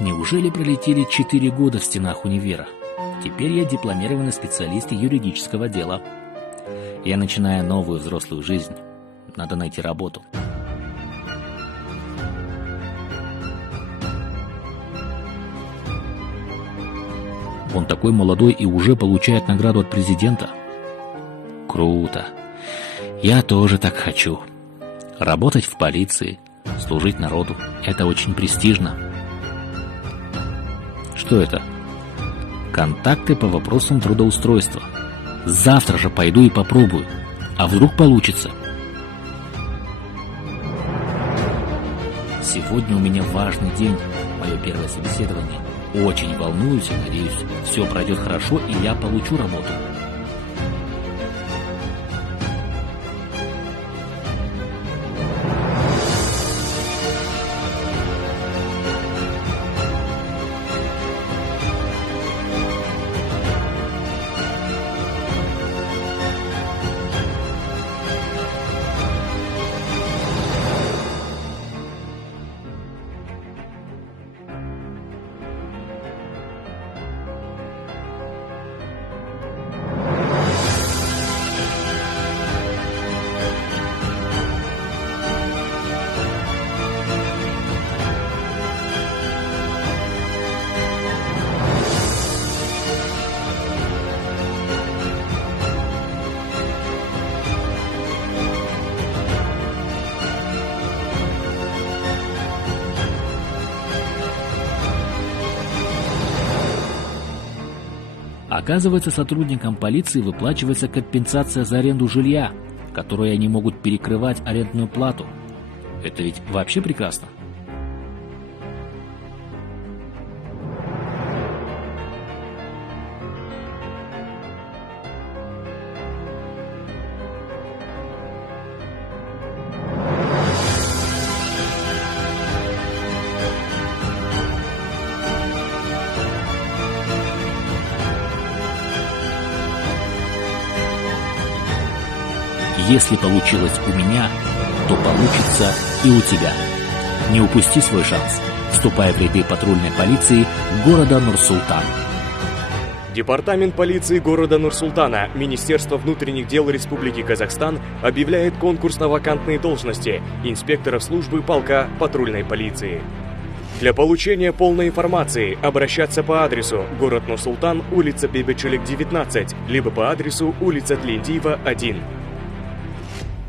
Неужели пролетели 4 года в стенах универа? Теперь я дипломированный специалист юридического дела. Я начинаю новую взрослую жизнь. Надо найти работу. Он такой молодой и уже получает награду от президента. Круто. Я тоже так хочу. Работать в полиции, служить народу – это очень престижно. Что это? Контакты по вопросам трудоустройства. Завтра же пойду и попробую. А вдруг получится? Сегодня у меня важный день, мое первое собеседование. Очень волнуюсь и надеюсь, все пройдет хорошо и я получу работу. Оказывается, сотрудникам полиции выплачивается компенсация за аренду жилья, которую они могут перекрывать арендную плату. Это ведь вообще прекрасно. Если получилось у меня, то получится и у тебя. Не упусти свой шанс, вступая в ряды патрульной полиции города Нур-Султан. Департамент полиции города Нур-Султана, Министерство внутренних дел Республики Казахстан объявляет конкурс на вакантные должности инспекторов службы полка патрульной полиции. Для получения полной информации обращаться по адресу город Нур-Султан, улица Бейбетшелек, 19, либо по адресу улица Тлендиева, 1.